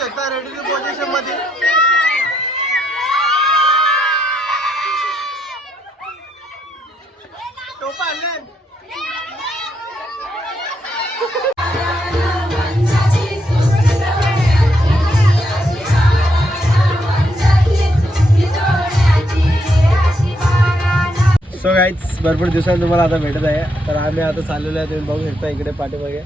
शकता रेडी पोझिशनमध्ये. टोपा सो गाईच भरपूर दिवसांनी तुम्हाला आता भेटत आहे. तर आम्ही आता चाललेलो आहे तुम्ही बघू शकता इकडे पाठीमागे.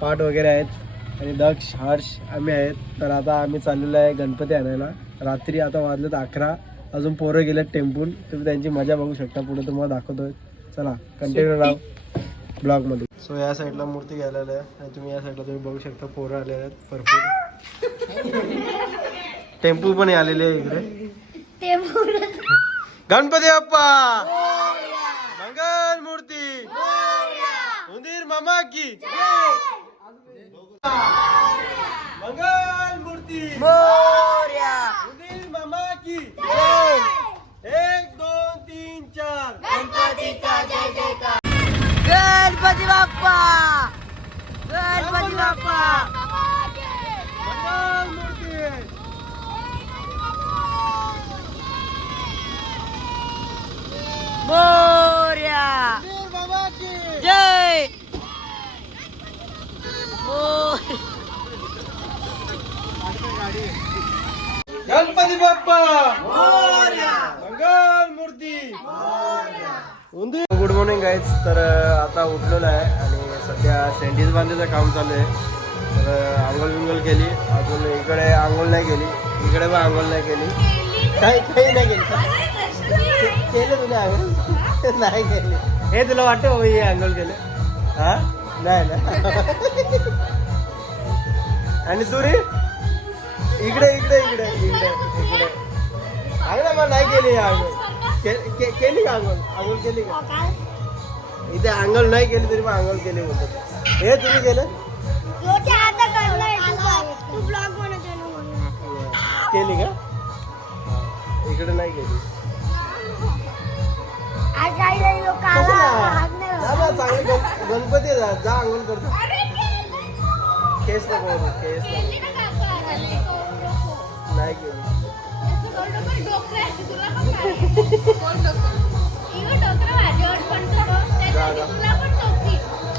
पाठ वगैरे आहेत. आणि दक्ष हर्ष आम्ही आहेत. तर आता आम्ही चाललेलो आहे गणपती आणायला. रात्री आता वाजलेत अकरा. अजून पोरं गेलेत टेम्पून. तुम्ही त्यांची मजा बघू शकता. पुढे तुम्हाला दाखवतोय. चला कंटिन्यू राहा ब्लॉगमध्ये सो या साईडला मूर्ती घ्यायला आहे आणि तुम्ही या साईडला तुम्ही बघू शकता पोरं आलेले आहेत. भरपूर. टेम्पू पण आलेले आहे इकडे. गणपती बाप्पा! मंगल मूर्ती. उंदीर मामा की. मंगल मूर्ती. उंदीर मामा की. एक दोन तीन चार. गणपती बाप्पा. गणपती बाप्पा. मंगल मूर्ती. मोर्या उंदीर मामा की जय मोर गणपती बाप्पा! मंगल मूर्ती! Good morning guys. तर आता उठलेलो आहे आणि सध्या सँडविच बांधायचं काम चालू आहे. तर आंघोळ बिंघोळ केली. अजून इकडे आंघोळ नाही केली. इकडे पण आंघोळ नाही केली. काही काही नाही केली. केलं. तुला आंघोळ? नाही केली. हे तुला वाटतं बाबा हे आंघोळ केलं? हा? नाही ना आणि तुरी इकडे इकडे इकडे इकडे इकडे. मग नाही केली आंघोळ. केली का आंघोळ? आंघोळ केली का? इथे आंघोळ नाही केली तरी पण आंघोळ केली बोलतो हे तुम्ही केलं? केली का? इकडे नाही केली. चांगली गणपती जा जा आंघोळ करतो. केस नको केस नको. नाही.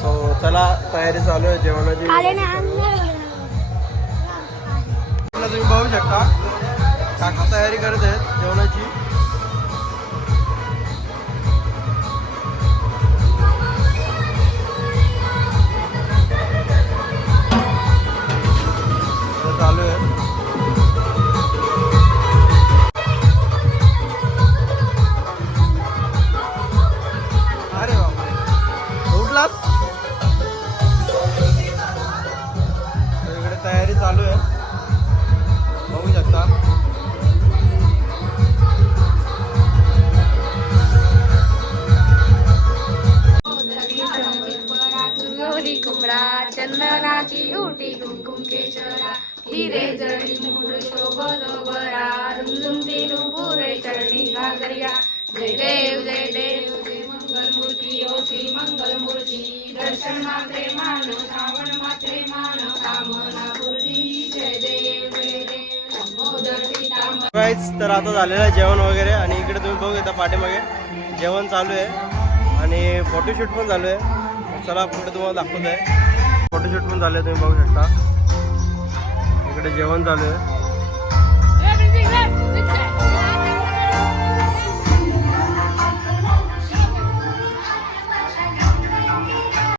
So, चला तयारी चालू आहे जेवणाची. तुम्ही बघू शकता काका तयारी करत आहेत जेवणाची. चालू आहे. केशरा जळी मुकुट शोभत बरा रुंजुमती नुपुरे चरणी घागरिया। जय देव जय देव जय मंगल मूर्ती ओ श्री मंगल मूर्ती। दर्शन मात्रे मान श्रावण मात्रे मान कामना पूर्ती जय देव जय देव लंबोदर तर आता झालेलं आहे जेवण वगैरे आणि इकडे तुम्ही बघू येता पाठीमागे. जेवण चालू आहे आणि फोटोशूट पण चालू आहे. चला पुढे तुम्हाला दाखवत आहे फोटोशूट पण झालं आहे तुम्ही बघू शकता. इकडे जेवण चालू आहे.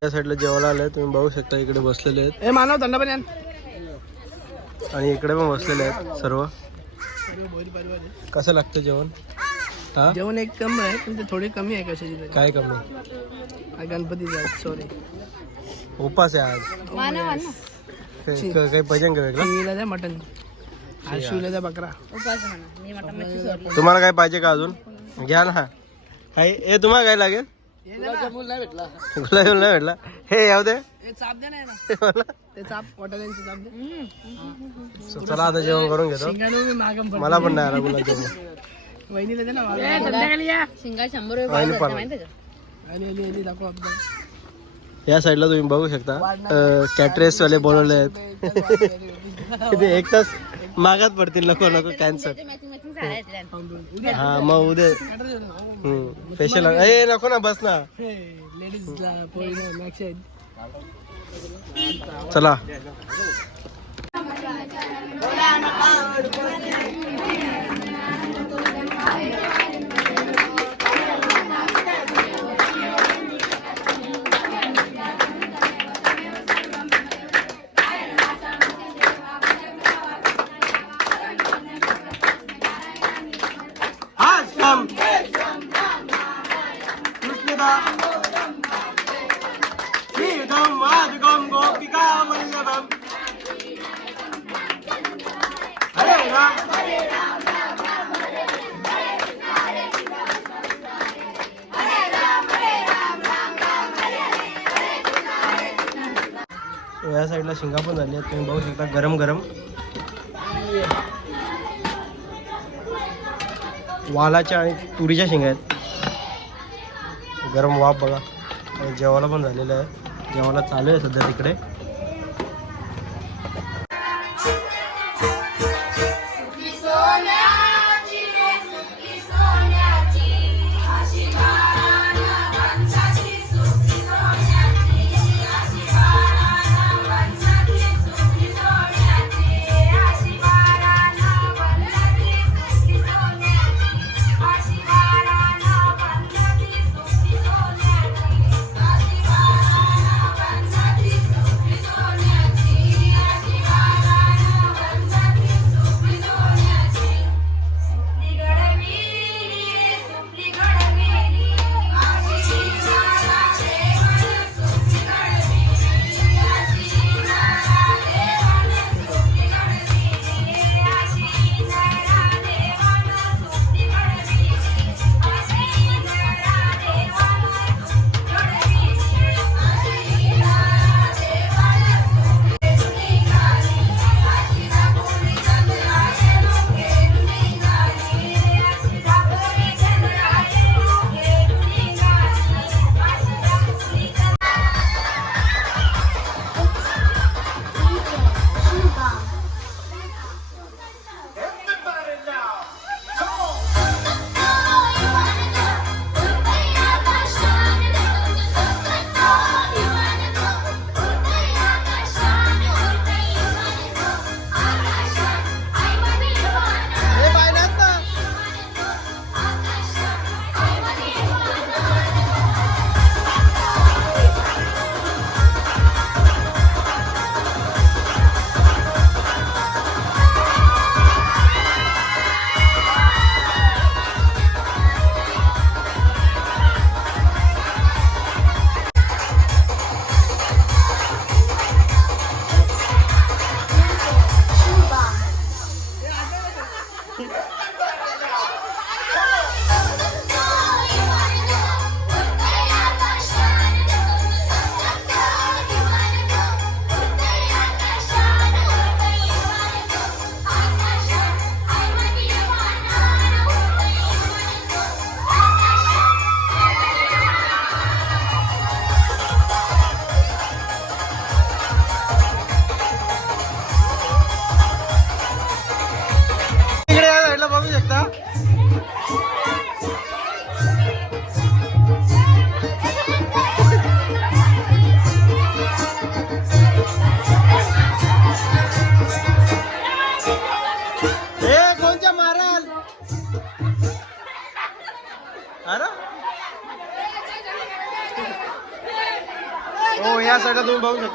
या साईडला जेवायला आले तुम्ही बघू शकता इकडे बसलेले आहेत. ए मानव थंड पण आणि. इकडे पण बसलेले आहेत सर्व. कसं लागतं जेवण? हा? जेवण एक कम आहे पण ते थोडे कमी आहे कशाची तरी. काय कमी? हा, गणपतीचं आहे सॉरी उपास आहे आज. काही काही भजन का? वेगळं शिवीला द्या मटन हा शिवला. द्या बकरा. तुम्हाला काय पाहिजे का अजून? घ्या ना. काय ए तुम्हाला काय लागेल? गुलाबजामुन नाही भेटला. नाही भेटला? हे याव दे. ते चाप दे नाही ना हे मला. ते चाप वाटाण्यांचे चाप दे. So, चला आता जेवण करून घेतो. शिंगाणू मी. मला पण नाही आला गुलाबजामुन. वहिनीला दे ना मला. आईने पण आली आली आली दाखव आता या साईडला तुम्ही बघू शकता. कॅटरेस वाले बोलवले आहेत. ते एक तास मागात पडतील नको नको कॅन्सर हा मग उद्या. स्पेशल ए नको ना बस ना. चला. झाली आहेत. तुम्ही बघू शकता गरम गरम. वालाच्या आणि तुरीच्या शेंगा आहेत. गरम वाफ बघा. आणि जेवायला पण झालेलं आहे. जेवायला चालू आहे सध्या तिकडे.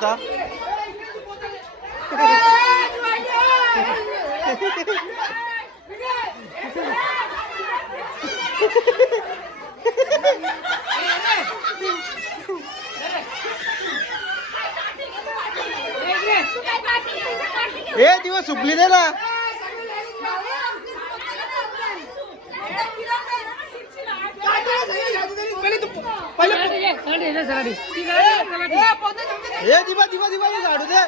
तुम्ही ए दिवस सुपली दे ना. हे दिवा दिवा दिवा झाडू दे.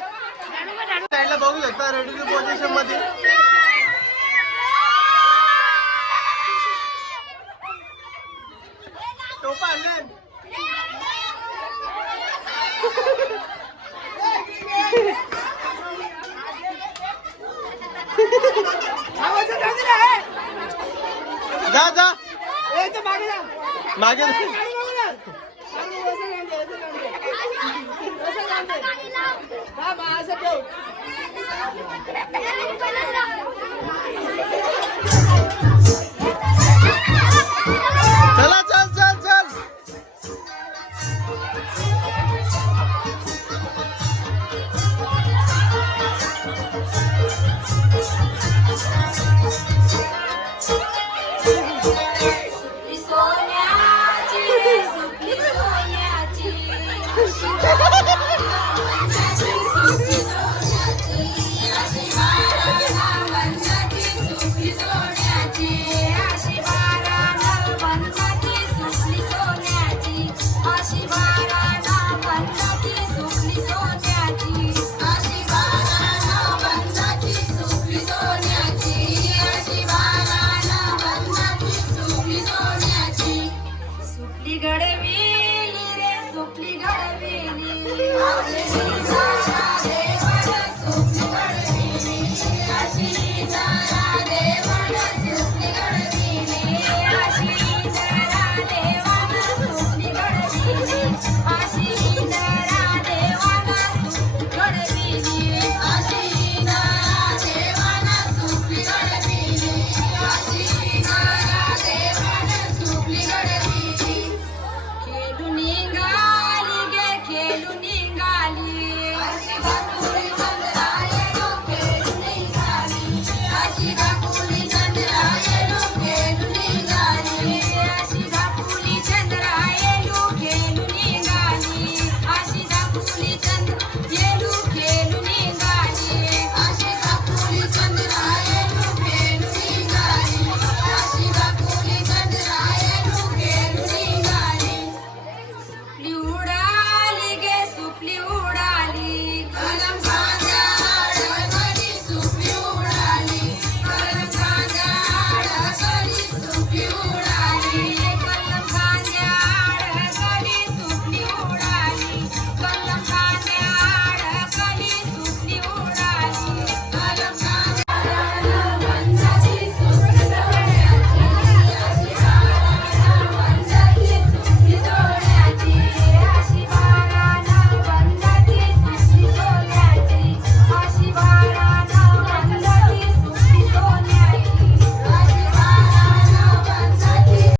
साईडला बघू शकता रेडी पोझिशनमध्ये. टोपा आणले. जा जा. मागे जा. मागे दे. असं लावून दे.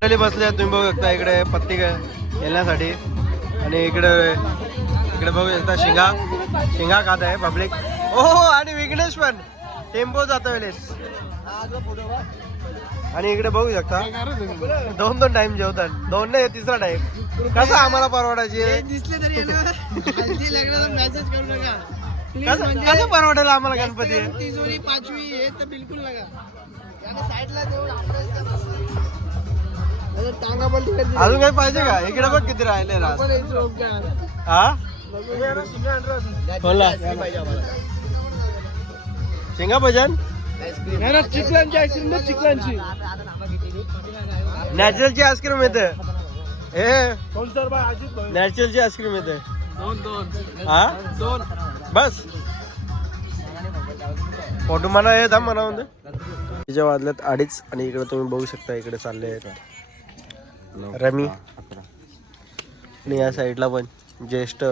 खाली बसले आहेत, तुम्ही बघू शकता इकडे पत्ती येण्यासाठी. आणि इकडे इकडे बघू शकता शिंगा. शिंगा खात आहे पब्लिक हो हो आणि विघ्नेश पण. टेम्पो जातो वेळेस. आणि इकडे बघू शकता. दोन दोन टाइम जेवतात. दोन नाही तिसरा टाइम कसा आम्हाला परवडायची? दिसले तरी मेसेज करू नका. कसं म्हणजे कसं परवडेल आम्हाला गणपती? पाचवी हे तर बिलकुल नका. साईडला देऊन टांगा पण. अजून काही पाहिजे का? इकडे बघ किती राहिले. हा? बोला. शेंगा भजन? चिकलांची आईस्क्रीम ना चिकलांची. नॅचरलची आईस्क्रीम येते. ए. कोण सर बा? अजित भाऊ. नॅचरलची आईस्क्रीम येते. दोन दोन. हा? दोन. बस. फोटो म्हणा हे थांब म्हणा म्हणजे तिच्या वाजल्यात अडीच आणि इकडे तुम्ही बघू शकता इकडे चालले आहेत. रमी? आणि या साईडला पण ज्येष्ठ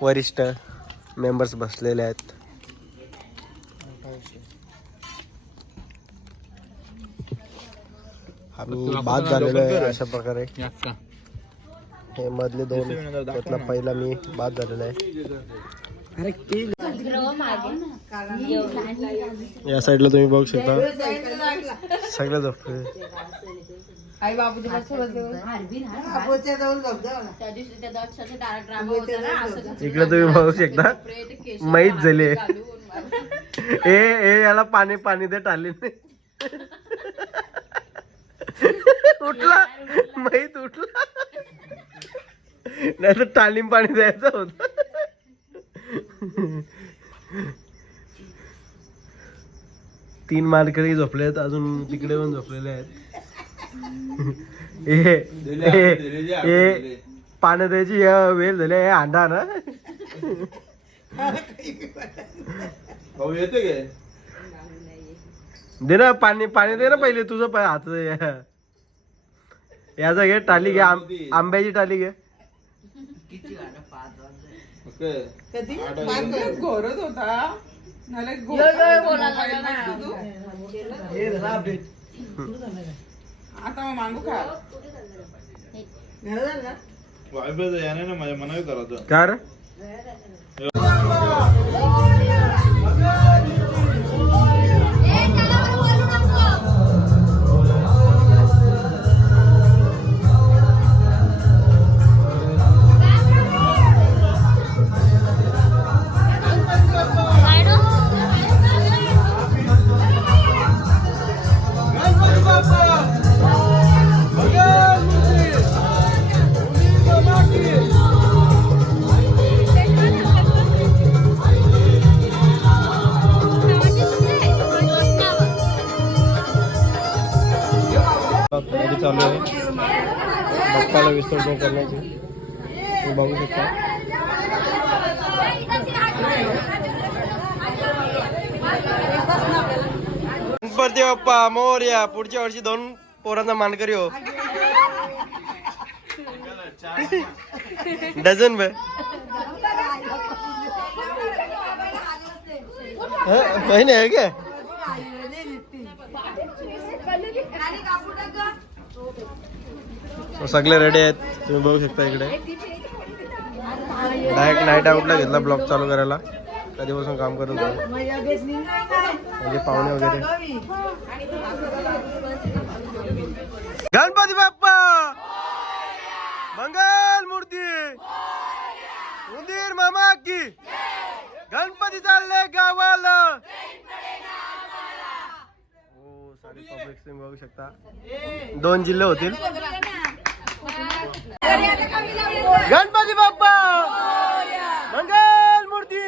वरिष्ठ मेंबर्स बसलेले आहेत. आम्ही बाद झालेलो आहे अशा प्रकारे. हे मधले दोन त्यातला पहिला मी बाद झालेला आहे. या साईडला तुम्ही बघू शकता. सगळं झोपले आई इकडे तुम्ही बघू शकता. माहीत झाले. ए ए याला पाणी पाणी दे टाली उठला. माहीत उठला. नाही तर तालीम पाणी द्यायचं होत. तीन मार्करी झोपलेत अजून तिकडे पण झोपलेले आहेत. ए, पाणी द्यायची वेळ झाली हे अंडा ना? भाऊ येते काय? दे ना पाणी पाणी दे ना पहिले तुझं पाय हात याचा घे टाली घे आंब- आंब्याची टाली घे. कधी? घोरत होता? आता मग मागू खा याने ना माझ्या मनावी करायचं का रे चालू आहे. बाप्पाला विसर्जन करण्याची. तुम्ही बघू शकता. गणपती बाप्पा मोर्या पुढच्या वर्षी दोन पोरांचा मानकरी हो. डझन भर. बहिणी आहे का? सगळे रेडी आहेत. तुम्ही बघू शकता इकडे. डायरेक्ट नाईट आउटला घेतला ब्लॉग चालू करायला. कधीपासून काम करत होतो म्हणजे पाहुणे वगैरे. गणपती बाप्पा! मंगल मूर्ती! उंदीर मामा की! गणपती चालले गावाला! हो सारी पब्लिक तुम्ही बघू शकता. दोन जिल्हे होतील. गणपती बाप्पा! मंगल मूर्ती!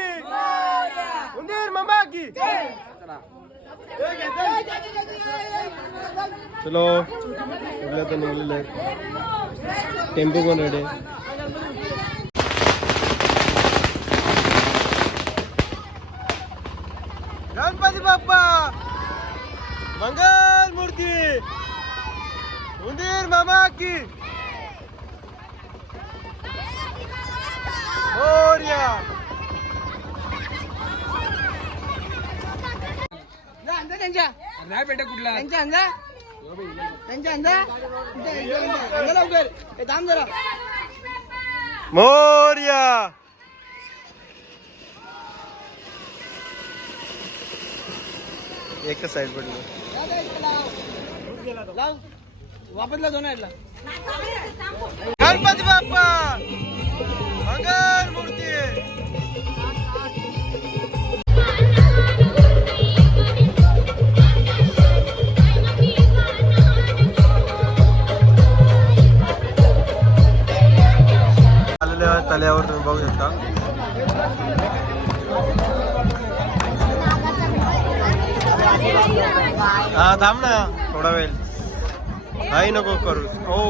उंदीर मामा की! चलो कुठल्या तर निघलेले टेम्पो पण रेडी गणपती बाप्पा! मंगल मूर्ती! उंदीर मामा की मोरया अंजा त्यांच्या नाही बेटा कुठला त्यांच्या अंजा त्यांच्या अंजा लवकर. हे थांब जरा. मोरया. एकच साईड पडली. लाव. वापरला दोन आहेत गणपती बाप्पा. मंगल मूर्ती आल्यावर तुम्ही बघू शकता. हा थांब ना थोडा वेळ. काही नको करू हो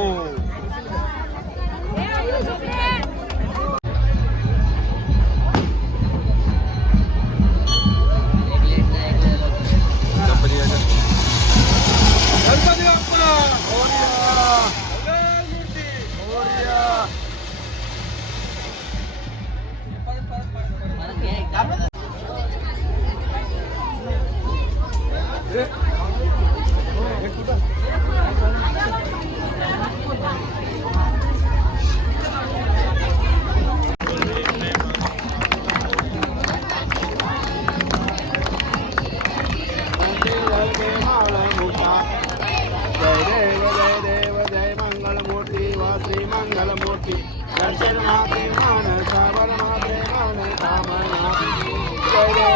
मूर्ती दर्शन माते मान सावर माते